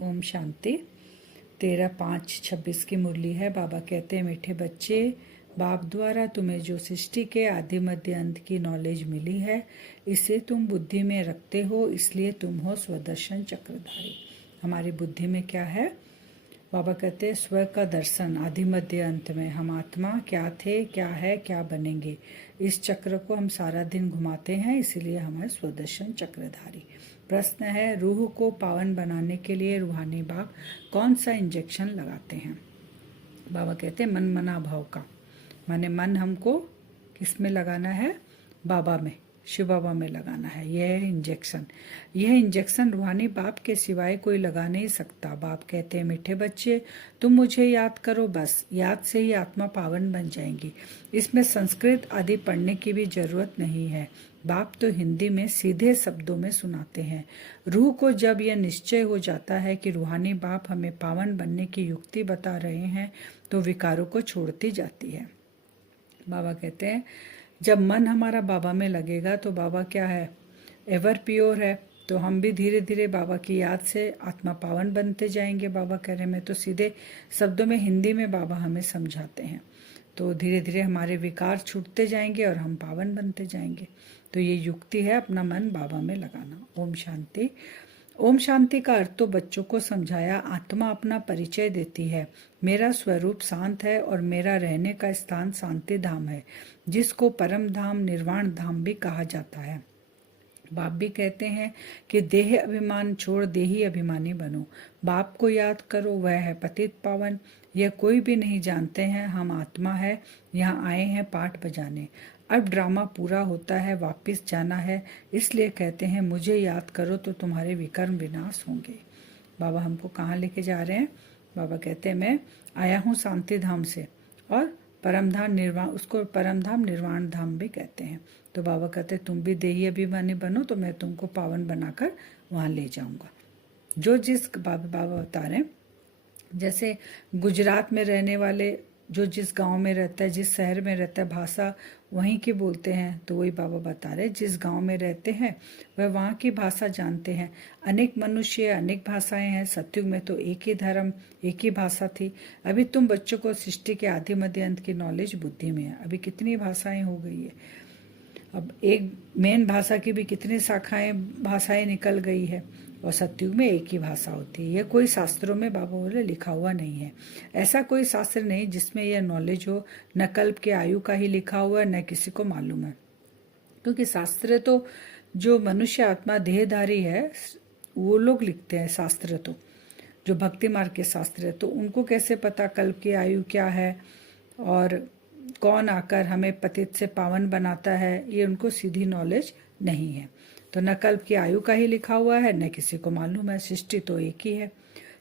ओम शांति। 13/5/26 की मुरली है। बाबा कहते हैं, मीठे बच्चे, बाप द्वारा तुम्हें जो सृष्टि के आदि मध्य अंत की नॉलेज मिली है, इसे तुम बुद्धि में रखते हो, इसलिए तुम हो स्वदर्शन चक्रधारी। हमारी बुद्धि में क्या है? बाबा कहते हैं, स्व का दर्शन आदि मध्य अंत में हम आत्मा क्या थे, क्या है, क्या बनेंगे। इस चक्र को हम सारा दिन घुमाते हैं, इसीलिए हमारे स्वदर्शन चक्रधारी। प्रश्न है, रूह को पावन बनाने के लिए रूहानी बाप कौन सा इंजेक्शन लगाते हैं? बाबा कहते हैं, मन मना भाव का। माने मन हमको किस में लगाना है? बाबा में, शिव बाबा में लगाना है। यह इंजेक्शन रूहानी बाप के सिवाय कोई लगा नहीं सकता। बाप कहते हैं, मीठे बच्चे, तुम मुझे याद करो, बस याद से ही आत्मा पावन बन जाएंगी। इसमें संस्कृत आदि पढ़ने की भी जरूरत नहीं है। बाप तो हिंदी में सीधे शब्दों में सुनाते हैं। रूह को जब यह निश्चय हो जाता है कि रूहानी बाप हमें पावन बनने की युक्ति बता रहे हैं, तो विकारों को छोड़ती जाती है। बाबा कहते हैं, जब मन हमारा बाबा में लगेगा तो बाबा क्या है? एवर प्योर है। तो हम भी धीरे धीरे बाबा की याद से आत्मा पावन बनते जाएंगे। बाबा कह रहे हैं, मैं तो सीधे शब्दों में हिंदी में बाबा हमें समझाते हैं। तो धीरे धीरे हमारे विकार छूटते जाएंगे और हम पावन बनते जाएंगे। तो ये युक्ति है अपना मन बाबा में लगाना। ओम शांति। ओम शांति का अर्थ तो बच्चों को समझाया। आत्मा अपना परिचय देती है, मेरा स्वरूप शांत है और मेरा रहने का स्थान शांति धाम है, जिसको परम धाम निर्वाण धाम भी कहा जाता है। बाप भी कहते हैं कि देह अभिमान छोड़ देही अभिमानी बनो। बाप को याद करो, वह है पतित पावन। यह कोई भी नहीं जानते हैं हम आत्मा है, यहाँ आए हैं पाठ बजाने। अब ड्रामा पूरा होता है, वापस जाना है, इसलिए कहते हैं मुझे याद करो तो तुम्हारे विकर्म विनाश होंगे। बाबा हमको कहाँ लेके जा रहे हैं? बाबा कहते हैं, मैं आया हूँ शांति धाम से, और परमधाम निर्वाण, उसको परमधाम निर्वाण धाम भी कहते हैं। तो बाबा कहते हैं, तुम भी देही अभिमानी बनो तो मैं तुमको पावन बनाकर वहाँ ले जाऊंगा। जो जिस बाबा बता रहे हैं, जैसे गुजरात में रहने वाले जो जिस गांव में रहता है, जिस शहर में रहता है, भाषा वहीं की बोलते हैं। तो वही बाबा बता रहे, जिस गांव में रहते हैं वह वहाँ की भाषा जानते हैं। अनेक मनुष्य, अनेक भाषाएं हैं। सतयुग में तो एक ही धर्म, एक ही भाषा थी। अभी तुम बच्चों को सृष्टि के आदि मध्य अंत की नॉलेज बुद्धि में है। अभी कितनी भाषाएं हो गई है। अब एक मेन भाषा की भी कितनी भाषाएं निकल गई है, और सतयुग में एक ही भाषा होती है। यह कोई शास्त्रों में बाबा बोले लिखा हुआ नहीं है। ऐसा कोई शास्त्र नहीं जिसमें यह नॉलेज हो। न कल्प के आयु का ही लिखा हुआ, न किसी को मालूम है। क्योंकि शास्त्र तो जो मनुष्य आत्मा देहधारी है वो लोग लिखते हैं। शास्त्र तो जो भक्ति मार्ग के शास्त्र है, तो उनको कैसे पता कल्प की आयु क्या है और कौन आकर हमें पतित से पावन बनाता है? ये उनको सीधी नॉलेज नहीं है। तो न कल्प की आयु का ही लिखा हुआ है, न किसी को मालूम है। सृष्टि तो एक ही है।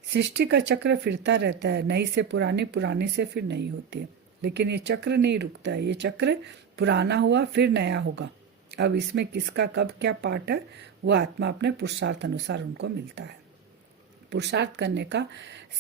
सृष्टि का चक्र फिरता रहता है, नई से पुरानी, पुरानी से फिर नई होती है। लेकिन ये चक्र नहीं रुकता है। ये चक्र पुराना हुआ फिर नया होगा। अब इसमें किसका कब क्या पार्ट है, वो आत्मा अपने पुरुषार्थ अनुसार उनको मिलता है। पुरुषार्थ करने का,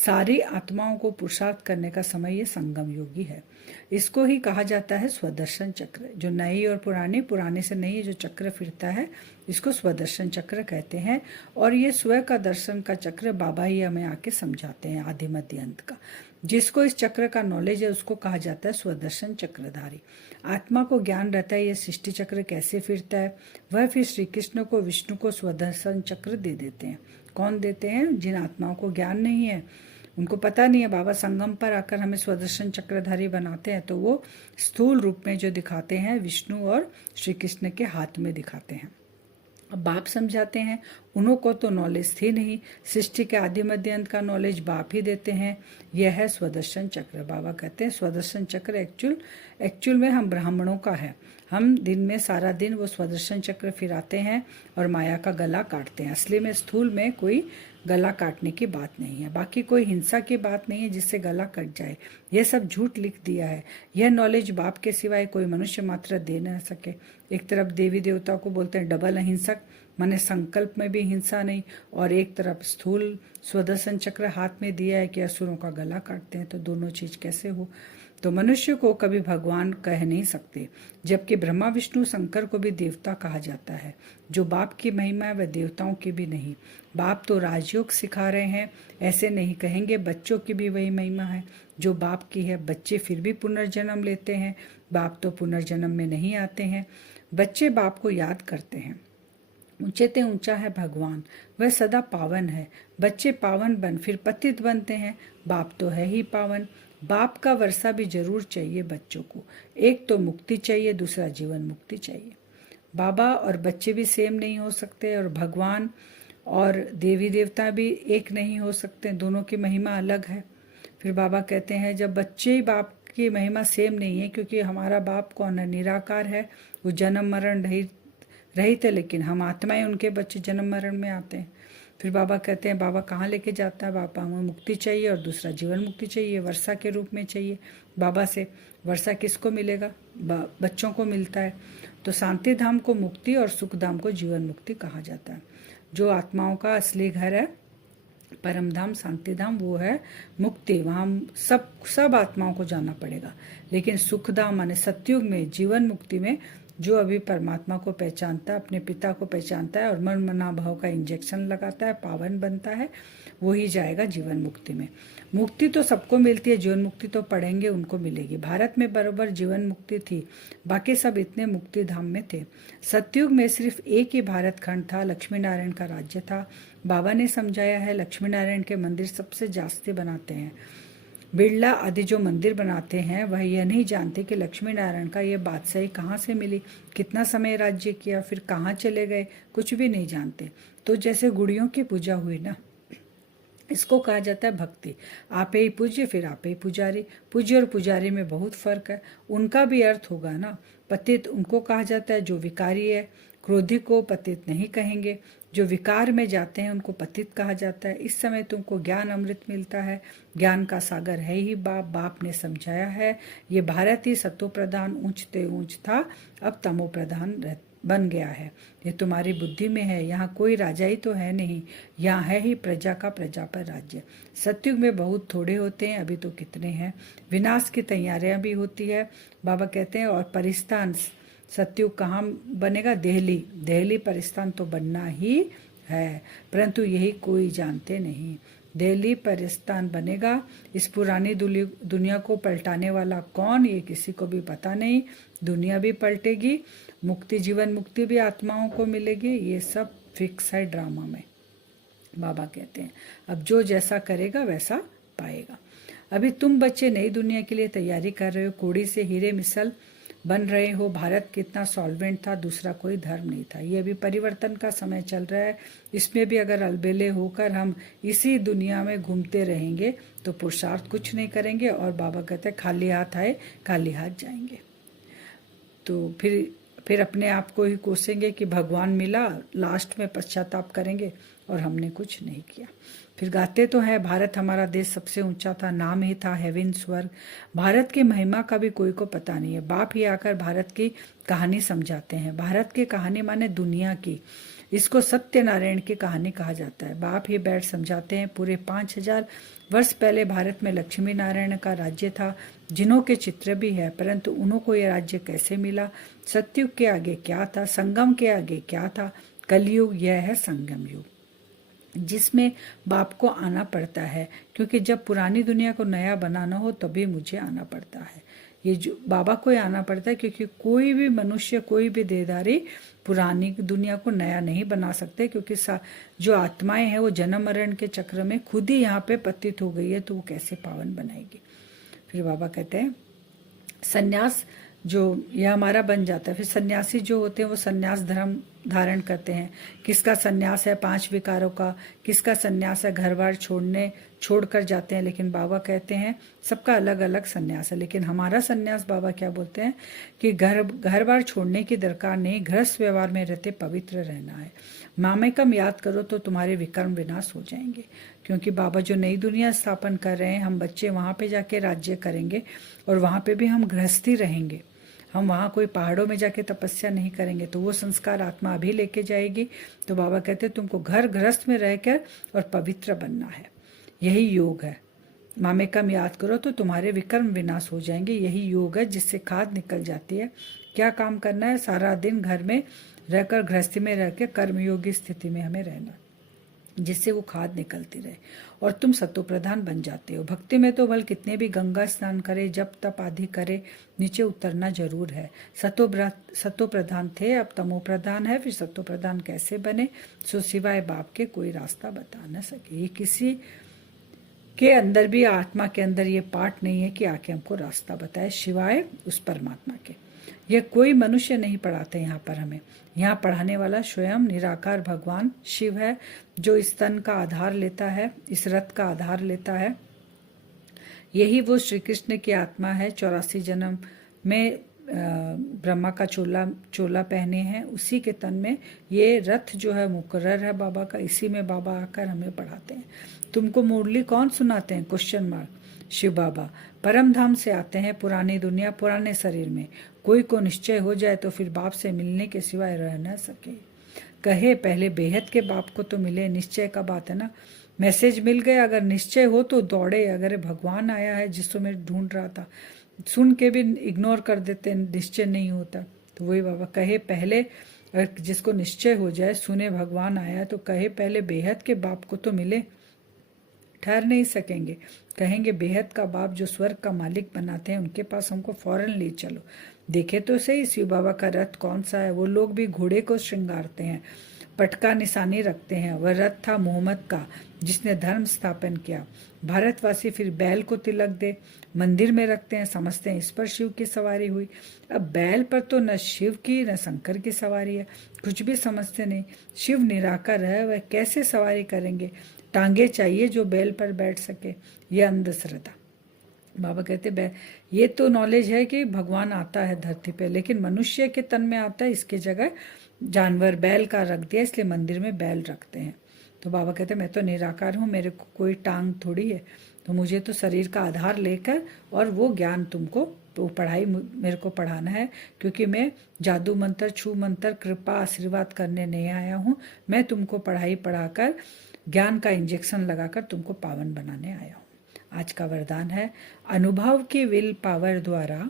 सारी आत्माओं को पुरुषार्थ करने का समय ये संगम योगी है। इसको ही कहा जाता है स्वदर्शन चक्र। जो नई और पुरानी, पुराने से नई जो चक्र फिरता है, इसको स्वदर्शन चक्र कहते हैं। और ये स्व का दर्शन का चक्र बाबा ही हमें आके समझाते हैं, आदि मध्य अंत का। जिसको इस चक्र का नॉलेज है उसको कहा जाता है स्वदर्शन चक्रधारी। आत्मा को ज्ञान रहता है ये सृष्टि चक्र कैसे फिरता है। वह फिर श्री कृष्ण को, विष्णु को स्वदर्शन चक्र दे देते हैं। कौन देते हैं? जिन आत्माओं को ज्ञान नहीं है, उनको पता नहीं है। बाबा संगम पर आकर हमें स्वदर्शन चक्रधारी बनाते हैं, तो वो स्थूल रूप में जो दिखाते हैं विष्णु और श्री कृष्ण के हाथ में दिखाते हैं। अब बाप समझाते हैं, उन्हों को तो नॉलेज थी नहीं। सृष्टि के आदि मध्य अंत का नॉलेज बाप ही देते हैं। यह है स्वदर्शन चक्र। बाबा कहते हैं स्वदर्शन चक्र एक्चुअल में हम ब्राह्मणों का है। हम दिन में सारा दिन वो स्वदर्शन चक्र फिराते हैं और माया का गला काटते हैं। असली में स्थूल में कोई गला काटने की बात नहीं है, बाकी कोई हिंसा की बात नहीं है जिससे गला कट जाए। यह सब झूठ लिख दिया है। यह नॉलेज बाप के सिवाय कोई मनुष्य मात्र दे न सके। एक तरफ देवी देवता को बोलते हैं डबल अहिंसक, माने संकल्प में भी हिंसा नहीं, और एक तरफ स्थूल स्वदर्शन चक्र हाथ में दिया है कि असुरों का गला काटते हैं। तो दोनों चीज कैसे हो? तो मनुष्य को कभी भगवान कह नहीं सकते, जबकि ब्रह्मा विष्णु शंकर को भी देवता कहा जाता है। जो बाप की महिमा है वह देवताओं की भी नहीं। बाप तो राजयोग सिखा रहे हैं, ऐसे नहीं कहेंगे बच्चों की भी वही महिमा है जो बाप की है। बच्चे फिर भी पुनर्जन्म लेते हैं, बाप तो पुनर्जन्म में नहीं आते हैं। बच्चे बाप को याद करते हैं। ऊंचे ते ऊंचा है भगवान, वह सदा पावन है। बच्चे पावन बन फिर पतित बनते हैं, बाप तो है ही पावन। बाप का वर्षा भी जरूर चाहिए बच्चों को। एक तो मुक्ति चाहिए, दूसरा जीवन मुक्ति चाहिए। बाबा और बच्चे भी सेम नहीं हो सकते, और भगवान और देवी देवता भी एक नहीं हो सकते, दोनों की महिमा अलग है। फिर बाबा कहते हैं जब बच्चे बाप की महिमा सेम नहीं है, क्योंकि हमारा बाप कौन है? निराकार है, वो जन्म मरण रहित है, लेकिन हम आत्माएं उनके बच्चे जन्म मरण में आते हैं। फिर बाबा कहते हैं बाबा कहाँ लेके जाता है? बाबा हमें मुक्ति चाहिए और दूसरा जीवन मुक्ति चाहिए, वर्षा के रूप में चाहिए बाबा से। वर्षा किसको मिलेगा? बच्चों को मिलता है। तो शांति धाम को मुक्ति और सुख धाम को जीवन मुक्ति कहा जाता है। जो आत्माओं का असली घर है परम धाम शांति धाम, वो है मुक्ति। वहाँ सब आत्माओं को जाना पड़ेगा। लेकिन सुख धाम माने सतयुग में, जीवन मुक्ति में, जो अभी परमात्मा को पहचानता है, अपने पिता को पहचानता है और मन मना भाव का इंजेक्शन लगाता है, पावन बनता है, वही जाएगा जीवन मुक्ति में। मुक्ति तो सबको मिलती है, जीवन मुक्ति तो पढ़ेंगे उनको मिलेगी। भारत में बराबर जीवन मुक्ति थी, बाकी सब इतने मुक्ति धाम में थे। सतयुग में सिर्फ एक ही भारत खंड था, लक्ष्मी नारायण का राज्य था। बाबा ने समझाया है लक्ष्मी नारायण के मंदिर सबसे जास्ती बनाते हैं। बिरला आदि जो मंदिर बनाते हैं वह यह नहीं जानते कि लक्ष्मी नारायण का ये बादशाही कहाँ से मिली, कितना समय राज्य किया, फिर कहाँ चले गए, कुछ भी नहीं जानते। तो जैसे गुड़ियों की पूजा हुई ना, इसको कहा जाता है भक्ति। आप ही पूज्य फिर आप ही पुजारी। पूज्य और पुजारी में बहुत फर्क है। उनका भी अर्थ होगा ना। पतित उनको कहा जाता है जो विकारी है, क्रोधी को पतित नहीं कहेंगे। जो विकार में जाते हैं उनको पतित कहा जाता है। इस समय तुमको ज्ञान अमृत मिलता है, ज्ञान का सागर है ही बाप। बाप ने समझाया है ये भारत ही सतो प्रधान ऊंचते ऊंच था, अब तमो प्रधान बन गया है। ये तुम्हारी बुद्धि में है। यहाँ कोई राजा ही तो है नहीं, यहाँ है ही प्रजा का प्रजा पर राज्य। सतयुग में बहुत थोड़े होते हैं, अभी तो कितने हैं। विनाश की तैयारियां भी होती है बाबा कहते हैं। और परिस्तान सतयुग कहाँ बनेगा? दिल्ली परिस्तान तो बनना ही है, परंतु यही कोई जानते नहीं। दिल्ली परिस्तान बनेगा। इस पुरानी दुनिया को पलटाने वाला कौन, ये किसी को भी पता नहीं। दुनिया भी पलटेगी, मुक्ति जीवन मुक्ति भी आत्माओं को मिलेगी। ये सब फिक्स है ड्रामा में, बाबा कहते हैं। अब जो जैसा करेगा वैसा पाएगा। अभी तुम बच्चे नई दुनिया के लिए तैयारी कर रहे हो, कोड़ी से हीरे मिसल बन रहे हो। भारत कितना सॉल्वेंट था, दूसरा कोई धर्म नहीं था। ये अभी परिवर्तन का समय चल रहा है। इसमें भी अगर अलबेले होकर हम इसी दुनिया में घूमते रहेंगे तो पुरुषार्थ कुछ नहीं करेंगे। और बाबा कहते हैं खाली हाथ आए खाली हाथ जाएंगे। तो फिर अपने आप को ही कोसेंगे कि भगवान मिला, लास्ट में पश्चाताप करेंगे और हमने कुछ नहीं किया। फिर गाते तो है भारत हमारा देश सबसे ऊंचा था, नाम ही था हेवन स्वर्ग। भारत की महिमा का भी कोई को पता नहीं है। बाप ही आकर भारत की कहानी समझाते हैं। भारत की कहानी माने दुनिया की, इसको सत्यनारायण की कहानी कहा जाता है। बाप ही बैठ समझाते हैं। पूरे 5000 वर्ष पहले भारत में लक्ष्मी नारायण का राज्य था, जिन्हों के चित्र भी है, परंतु उन्हों को यह राज्य कैसे मिला? सतयुग के आगे क्या था? संगम के आगे क्या था? कलयुग यह है संगम युग, जिसमें बाप को आना पड़ता है, क्योंकि जब पुरानी दुनिया को नया बनाना हो तभी मुझे आना पड़ता है। ये जो बाबा को ही आना पड़ता है, क्योंकि कोई भी मनुष्य, कोई भी देहधारी पुरानी दुनिया को नया नहीं बना सकते, क्योंकि जो आत्माएं हैं वो जन्म मरण के चक्र में खुद ही यहाँ पे पतित हो गई है, तो वो कैसे पावन बनाएगी? फिर बाबा कहते हैं सन्यास जो यह हमारा बन जाता है। फिर सन्यासी जो होते हैं वो सन्यास धर्म धारण करते हैं। किसका सन्यास है 5 विकारों का, किसका सन्यास है घर बार छोड़कर जाते हैं। लेकिन बाबा कहते हैं सबका अलग अलग सन्यास है। लेकिन हमारा सन्यास बाबा क्या बोलते हैं कि घर बार छोड़ने की दरकार नहीं, गृहस्थ व्यवहार में रहते पवित्र रहना है। मामेकम याद करो तो तुम्हारे विकर्म विनाश हो जाएंगे। क्योंकि बाबा जो नई दुनिया स्थापन कर रहे हैं, हम बच्चे वहाँ पे जाके राज्य करेंगे और वहाँ पे भी हम गृहस्थी रहेंगे। हम वहाँ कोई पहाड़ों में जाके तपस्या नहीं करेंगे, तो वो संस्कार आत्मा अभी लेके जाएगी। तो बाबा कहते हैं तुमको घर गृहस्थ में रहकर और पवित्र बनना है, यही योग है। मामेकम याद करो तो तुम्हारे विकर्म विनाश हो जाएंगे। यही योग है जिससे खाद निकल जाती है। क्या काम करना है? सारा दिन घर में रहकर, गृहस्थी में रह के कर्मयोगी स्थिति में हमें रहना, जिससे वो खाद निकलती रहे और तुम सतो प्रधान बन जाते हो। भक्ति में तो बल कितने भी गंगा स्नान करे, जप तप आदि करे, नीचे उतरना जरूर है। सतो प्रधान थे, अब तमो प्रधान है, फिर सतो प्रधान कैसे बने? सो सिवाय बाप के कोई रास्ता बता न सके। ये किसी के अंदर भी, आत्मा के अंदर ये पाठ नहीं है कि आके हमको रास्ता बताए, सिवाय उस परमात्मा के। यह कोई मनुष्य नहीं पढ़ाते यहाँ पर हमें। यहाँ पढ़ाने वाला स्वयं निराकार भगवान शिव है, जो इस तन का आधार लेता है, इस रथ का आधार लेता है। यही वो श्री कृष्ण की आत्मा है। 84 जन्म में ब्रह्मा का चोला पहने हैं, उसी के तन में ये रथ जो है मुकर्रर है बाबा का। इसी में बाबा आकर हमें पढ़ाते हैं। तुमको मुरली कौन सुनाते हैं? Question mark. शिव बाबा। परम धाम से आते हैं, पुरानी दुनिया, पुराने शरीर में। कोई को निश्चय हो जाए तो फिर बाप से मिलने के सिवाय रह न सके। कहे पहले बेहद के बाप को तो मिले। निश्चय का बात है ना, मैसेज मिल गया। अगर निश्चय हो तो दौड़े। अगर भगवान आया है जिसको मैं ढूंढ रहा था, सुन के भी इग्नोर कर देते, निश्चय नहीं होता। तो वही बाबा कहे पहले, अगर जिसको निश्चय हो जाए, सुने भगवान आया, तो कहे पहले बेहद के बाप को तो मिले। ठहर नहीं सकेंगे। कहेंगे बेहद का बाप जो स्वर्ग का मालिक बनाते हैं, उनके पास हमको फौरन ले चलो। देखे तो सही शिव बाबा का रथ कौन सा है। वो लोग भी घोड़े को श्रृंगारते हैं, पटका निशानी रखते हैं। वह रथ था मोहम्मद का, जिसने धर्म स्थापन किया। भारतवासी फिर बैल को तिलक दे मंदिर में रखते हैं, समझते हैं इस पर शिव की सवारी हुई। अब बैल पर तो न शिव की न शंकर की सवारी है, कुछ भी समझते नहीं। शिव निराकार है, वह कैसे सवारी करेंगे? टांगे चाहिए जो बैल पर बैठ सके। यह अंधश्रद्धा। बाबा कहते ये तो नॉलेज है कि भगवान आता है धरती पे, लेकिन मनुष्य के तन में आता है, इसके जगह जानवर बैल का रख दिया, इसलिए मंदिर में बैल रखते हैं। तो बाबा कहते मैं तो निराकार हूँ, मेरे को कोई टांग थोड़ी है, तो मुझे तो शरीर का आधार लेकर और वो ज्ञान तुमको, तो पढ़ाई मेरे को पढ़ाना है, क्योंकि मैं जादू मंत्र, छू मंत्र, कृपा, आशीर्वाद करने नहीं आया हूँ। मैं तुमको पढ़ाई पढ़ाकर, ज्ञान का इंजेक्शन लगाकर तुमको पावन बनाने आया हूँ। आज का वरदान है, अनुभव की विल पावर द्वारा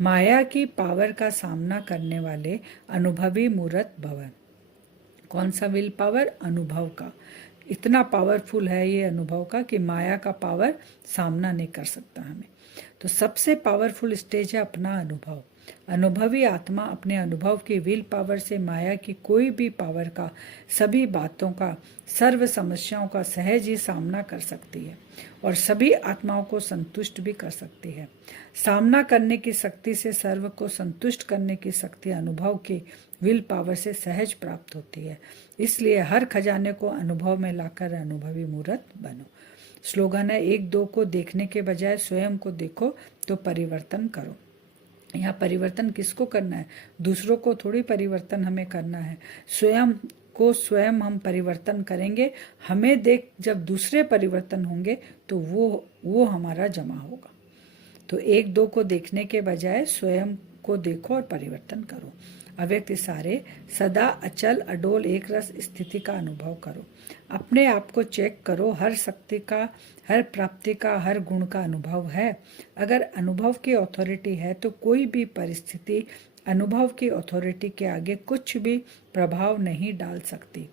माया की पावर का सामना करने वाले अनुभवी मूर्त भवन। कौन सा विल पावर? अनुभव का। इतना पावरफुल है ये अनुभव का कि माया का पावर सामना नहीं कर सकता हमें। तो सबसे पावरफुल स्टेज है अपना अनुभव। अनुभवी आत्मा अपने अनुभव की विल पावर से माया की कोई भी पावर का, सभी बातों का, सर्व समस्याओं का सहज ही सामना कर सकती है और सभी आत्माओं को संतुष्ट भी कर सकती है। सामना करने की शक्ति से सर्व को संतुष्ट करने की शक्ति अनुभव की विल पावर से सहज प्राप्त होती है। इसलिए हर खजाने को अनुभव में लाकर अनुभवी मूर्त बनो। स्लोगन है, एक दो को देखने के बजाय स्वयं को देखो तो परिवर्तन करो। यहाँ परिवर्तन किसको करना है? दूसरों को थोड़ी परिवर्तन हमें करना है। स्वयं को स्वयं हम परिवर्तन करेंगे। हमें देख जब दूसरे परिवर्तन होंगे तो वो हमारा जमा होगा। तो एक दो को देखने के बजाय स्वयं को देखो और परिवर्तन करो। अव्यक्त सारे सदा अचल अडोल एक रस स्थिति का अनुभव करो। अपने आप को चेक करो। हर शक्ति का, हर प्राप्ति का, हर गुण का अनुभव है। अगर अनुभव की अथॉरिटी है तो कोई भी परिस्थिति अनुभव की अथॉरिटी के आगे कुछ भी प्रभाव नहीं डाल सकती।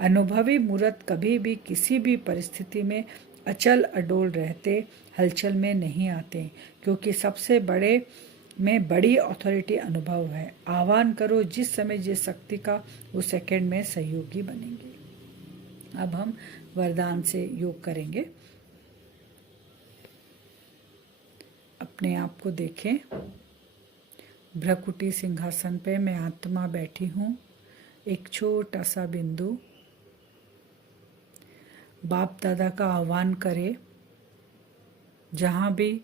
अनुभवी मूर्त कभी भी किसी भी परिस्थिति में अचल अडोल रहते, हलचल में नहीं आते, क्योंकि सबसे बड़े में बड़ी अथॉरिटी अनुभव है। आह्वान करो जिस समय जिस शक्ति का, वो सेकंड में सहयोगी बनेंगे। अब हम वरदान से योग करेंगे। अपने आप को देखें। भ्रकुटी सिंहासन पे मैं आत्मा बैठी हूँ। एक छोटा सा बिंदु। बाप दादा का आह्वान करें। जहाँ भी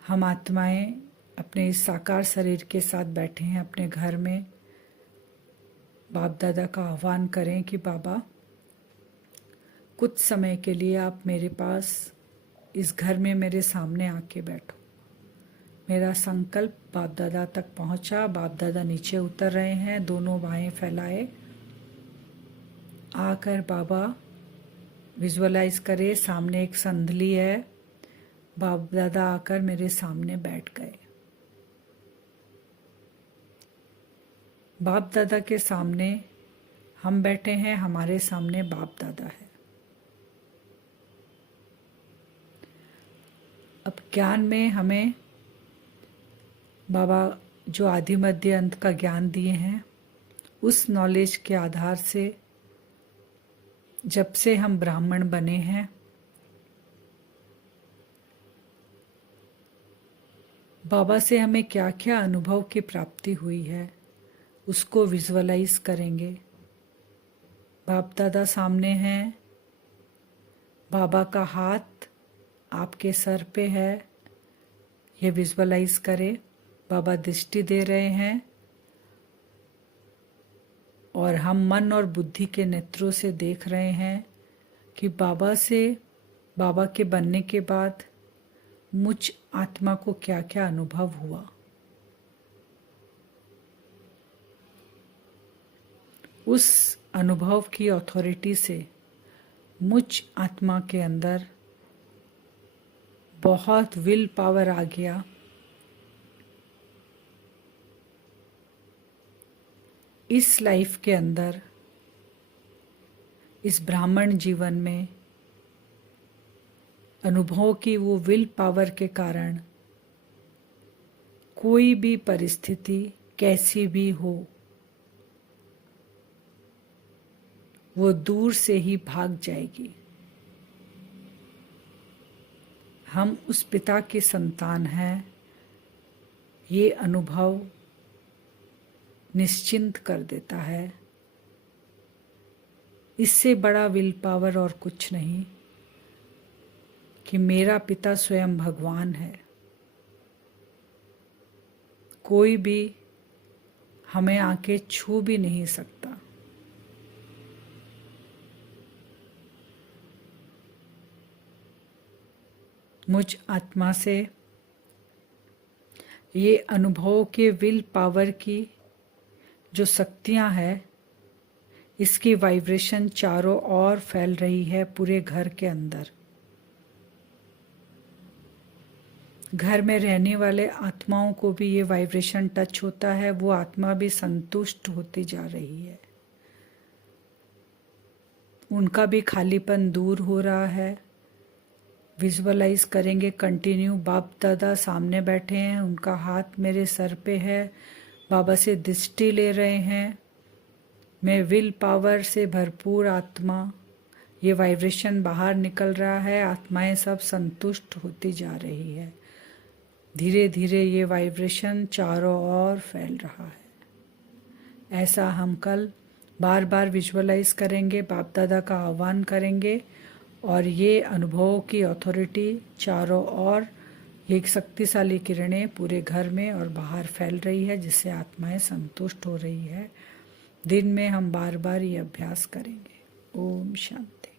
हम आत्माएं अपने इस साकार शरीर के साथ बैठे हैं अपने घर में, बाप दादा का आह्वान करें कि बाबा कुछ समय के लिए आप मेरे पास इस घर में मेरे सामने आके बैठो। मेरा संकल्प बाप दादा तक पहुंचा। बाप दादा नीचे उतर रहे हैं, दोनों बाहें फैलाए। आकर बाबा विजुअलाइज करे, सामने एक संधली है, बाप दादा आकर मेरे सामने बैठ गए। बाप दादा के सामने हम बैठे हैं, हमारे सामने बाप दादा है। अब ज्ञान में हमें बाबा जो आदि मध्य अंत का ज्ञान दिए हैं, उस नॉलेज के आधार से जब से हम ब्राह्मण बने हैं, बाबा से हमें क्या क्या अनुभव की प्राप्ति हुई है उसको विजुअलाइज करेंगे। बाप दादा सामने हैं, बाबा का हाथ आपके सर पे है, ये विजुअलाइज करें। बाबा दृष्टि दे रहे हैं और हम मन और बुद्धि के नेत्रों से देख रहे हैं कि बाबा के बनने के बाद मुझ आत्मा को क्या क्या अनुभव हुआ। उस अनुभव की अथॉरिटी से मुझ आत्मा के अंदर बहुत विल पावर आ गया। इस लाइफ के अंदर, इस ब्राह्मण जीवन में अनुभव की वो विल पावर के कारण कोई भी परिस्थिति कैसी भी हो, वो दूर से ही भाग जाएगी। हम उस पिता की संतान हैं, ये अनुभव निश्चिंत कर देता है। इससे बड़ा विल पावर और कुछ नहीं कि मेरा पिता स्वयं भगवान है। कोई भी हमें आके छू भी नहीं सकता। मुझ आत्मा से ये अनुभव के विल पावर की जो शक्तियां हैं, इसकी वाइब्रेशन चारों ओर फैल रही है पूरे घर के अंदर। घर में रहने वाले आत्माओं को भी ये वाइब्रेशन टच होता है, वो आत्मा भी संतुष्ट होती जा रही है। उनका भी खालीपन दूर हो रहा है। विजुअलाइज करेंगे कंटिन्यू। बाप दादा सामने बैठे हैं, उनका हाथ मेरे सर पे है, बाबा से दृष्टि ले रहे हैं। मैं विल पावर से भरपूर आत्मा, ये वाइब्रेशन बाहर निकल रहा है, आत्माएं सब संतुष्ट होती जा रही है। धीरे धीरे ये वाइब्रेशन चारों ओर फैल रहा है। ऐसा हम कल बार बार विजुअलाइज करेंगे, बाप दादा का आह्वान करेंगे और ये अनुभवों की अथॉरिटी चारों ओर, ये शक्तिशाली किरणें पूरे घर में और बाहर फैल रही है, जिससे आत्माएं संतुष्ट हो रही है। दिन में हम बार बार ये अभ्यास करेंगे। ओम शांति।